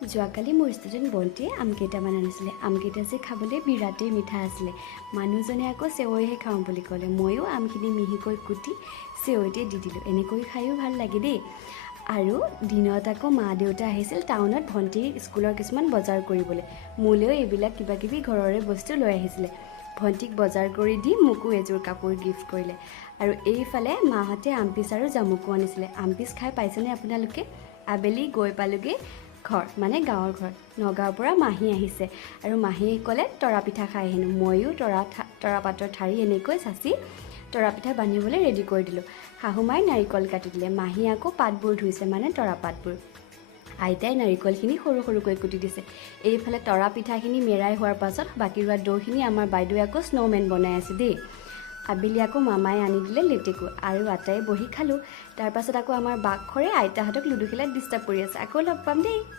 যোৱাকালি মোৰ ষ্টুডেণ্ট বন্তিয়ে আম কেইটামান আনিছিলে। আমকেইটা যে খাবলৈ বিৰাটেই মিঠা আছিলে। মানুহজনে আকৌ চেৱৈহে খাওঁ বুলি ক'লে। ময়ো আমখিনি মিহিকৈ কুটি চেৱৈতে দি দিলোঁ। এনেকৈ খায়ো ভাল লাগে দেই। আৰু দিনত আকৌ মা দেউতা আহিছিল টাউনত ভণ্টিৰ স্কুলৰ কিছুমান বজাৰ কৰিবলৈ। মোলৈও এইবিলাক কিবাকিবি ঘৰৰে বস্তু লৈ আহিছিলে। ভণ্টিক বজাৰ কৰি দি মোকো এযোৰ কাপোৰ গিফ্ট কৰিলে। আৰু এইফালে মাহঁতে আমপিচ আৰু জামুকো আনিছিলে। আমপিচ খাই পাইছেনে আপোনালোকে? আবেলি গৈ পালোগৈ ঘৰ, মানে গাঁৱৰ ঘৰ। নগাঁৱৰ পৰা মাহী আহিছে আৰু মাহীয়ে ক'লে তৰা পিঠা খাই আহিনো। ময়ো তৰা পাতৰ ঠাৰি এনেকৈ চাচি তৰা পিঠা বান্ধিবলৈ ৰেডি কৰি দিলোঁ। শাহুমাই নাৰিকল কাটি দিলে। মাহী আকৌ পাতবোৰ ধুইছে, মানে তৰা পাতবোৰ। আইতাই নাৰিকলখিনি সৰু সৰুকৈ কুটি দিছে। এইফালে তৰা পিঠাখিনি মেৰাই হোৱাৰ পাছত বাকী ৰোৱা দৌখিনি আমাৰ বাইদেৱে আকৌ স্ন'মেন বনাই আছে দেই। আবেলি আকৌ মামাই আনি দিলে লেটেকু আৰু আটাই বহি খালোঁ। তাৰপাছত আকৌ আমাৰ বাঘখৰে আইতাহঁতক লুডু খেলাত ডিষ্টাৰ্ব কৰি আছে। আকৌ লগ পাম দেই।